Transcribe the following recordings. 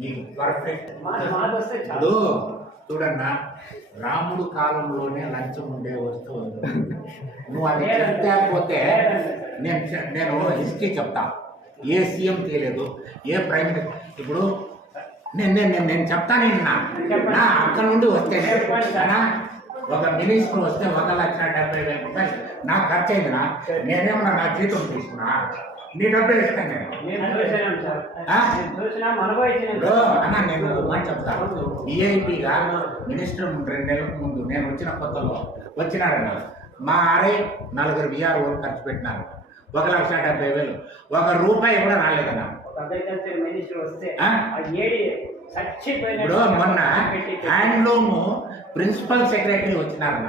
నీకు పర్ఫెక్ట్. ఇప్పుడు చూడన్నా, రాముడు కాలంలోనే లంచం ఉండే వస్తువు. నువ్వు అది చెప్తే నేను హిస్టరీ చెప్తా. ఏ సీఎం తెలియదు, ఏ ప్రైమ్ మినిస్టర్. ఇప్పుడు నేను చెప్తాను నా అక్కడ నుండి వస్తే ఒక మినిస్టర్ వస్తే 1,70,000 నాకు ఖర్చు అయింది. నేనేమన్నా నా జీతం తీసుకున్నా, నీ డబ్బే ఇస్తాను నేను. అన్నా నేను మాట చెప్తాను. విఐపిగా మినిస్టర్ 2 నెలలకు ముందు నేను వచ్చిన కొత్తలో వచ్చినాడన్నా, మా ఆర్ఐ 4 విఆర్ఓ ఖర్చు పెట్టినారు. 1,70,000. ₹1 కూడా రాలేదన్నా. ఇప్పుడు మొన్న హ్యాండ్లూమ్ ప్రిన్సిపల్ సెక్రటరీ వచ్చినారన్న.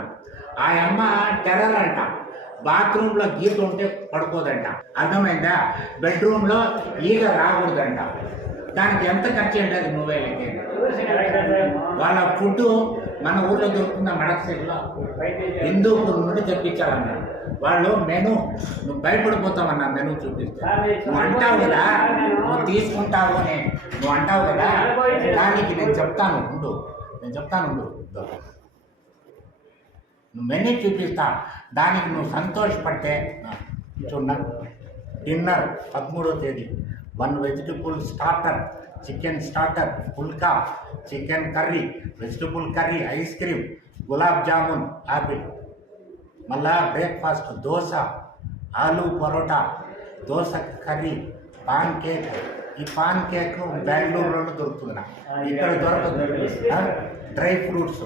ఆ అమ్మ టెర్రర్ అంట. బాత్రూంలో గీత ఉంటే పడుకోదంట, అర్థమైందా? బెడ్రూమ్లో ఈగ రాకూడదంట. దానికి ఎంత ఖర్చు ఏంటి? అది నువ్వేళ్ళకి వాళ్ళ ఫుడ్ మన ఊర్లో దొరుకుతుందా? మడకసేపులో హిందూపూర్ నుండి తెప్పించాలన్న. వాళ్ళు మెను, నువ్వు భయపడిపోతావన్నా మెను చూపిస్తే. నువ్వు అంటావు కదా, నువ్వు తీసుకుంటావు అని నువ్వు అంటావు కదా, దానికి నేను చెప్తాను ఉండు. నువ్వు మెనూ చూపిస్తా, దానికి నువ్వు సంతోషపడితే చూడ. డిన్నర్ 13వ తేదీ 1 vegetable starter, chicken starter, pulka, chicken curry, vegetable curry, ice cream, gulab jamun, apple. మళ్ళా breakfast dosa, aloo paratha, dosa curry, pancake. ఈ పాన్ కేక్ బెంగళూరులోనే దొరుకుతుంది, ఇక్కడ దొరకదు. Dry fruits.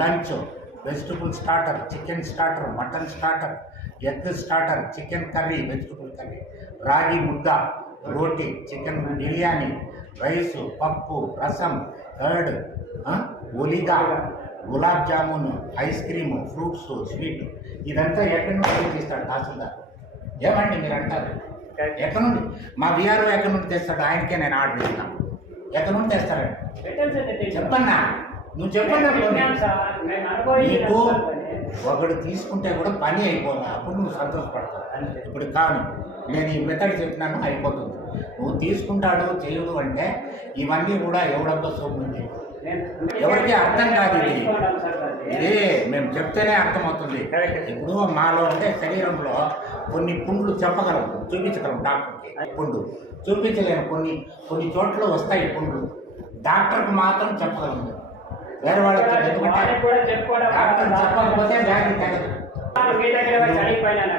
Lunch vegetable starter, chicken starter, mutton starter, egg starter, chicken curry, vegetable curry, ragi mudda, roti, chicken biryani, rice, పప్పు, rasam, curd, ఒలిగా, gulab jamun, ice cream, fruits, sweet. ఇదంతా ఎక్కడి నుండి తీస్తాడు తహసీల్దార్? ఏమండి మీరు అంటారు, ఎక్కడి నుండి? మా విఆర్ఓ ఎక్కడి నుండి తెస్తాడు? ఆయనకే నేను ఆర్డర్ ఇస్తాను. ఎక్కడి నుండి తెస్తాడండి చెప్పన్నా? నువ్వు చెప్పండి. నీకు ఒకడు తీసుకుంటే కూడా పని అయిపోదా, అప్పుడు నువ్వు సంతోషపడతావు. ఇప్పుడు కాను, నేను ఈ మెథడ్ చెప్పినాను, అయిపోతుంది. నువ్వు తీసుకుంటాడు చేయడు అంటే ఇవన్నీ కూడా ఎవడబ్బా సొమ్ముంది, ఎవరికి అర్థం కాదు. ఇది మేము చెప్తేనే అర్థమవుతుంది. ఇప్పుడు మాలో అంటే శరీరంలో కొన్ని పుండ్లు చెప్పగలం, చూపించగలం డాక్టర్కి. పుండు చూపించలేము, కొన్ని చోట్ల వస్తాయి పుండ్లు. డాక్టర్కి మాత్రం చెప్పగలం, వేరే వాళ్ళకి డాక్టర్ చెప్పకపోతే వ్యాధి తగ్గదు.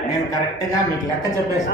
నేను కరెక్ట్గా మీకు లెక్క చెప్పేసి